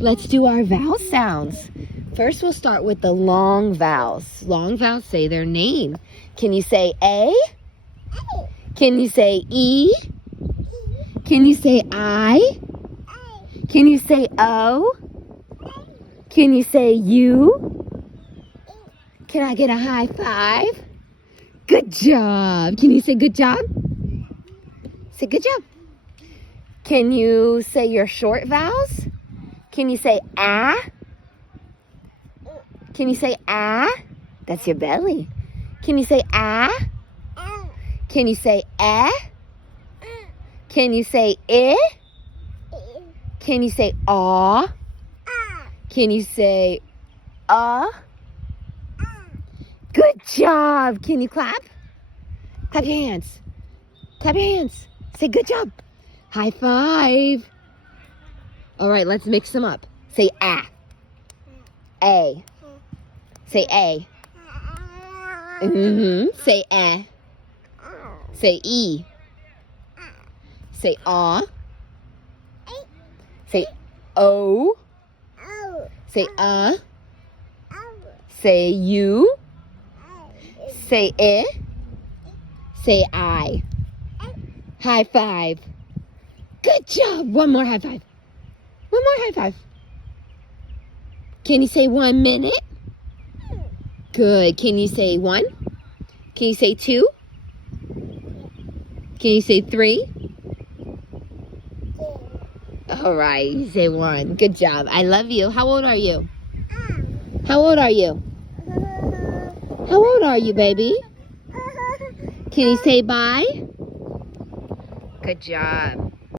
Let's do our vowel sounds. First, we'll start with the long vowels. Long vowels say their name. Can you say A? Can you say E? Can you say I? Can you say O? Can you say U? Can I get a high five? Good job. Can you say good job? Say good job. Can you say your short vowels? Can you say ah? Can you say ah? That's your belly. Can you say ah? Can you say eh? Can you say eh? Can you say aw? Can you say Good job. Can you clap? Clap your hands. Clap your hands. Say good job. High five. All right, let's mix them up. Say ah. A. Say A. Say eh. Say E. Say aw. Say O. Say Say you. Say eh. Say I. High five. Good job. One more high five. One more high five. Can you say 1 minute? Good. Can you say 1? Can you say 2? Can you say 3? All right. You say 1. Good job. I love you. How old are you? How old are you? How old are you, baby? Can you say bye? Good job.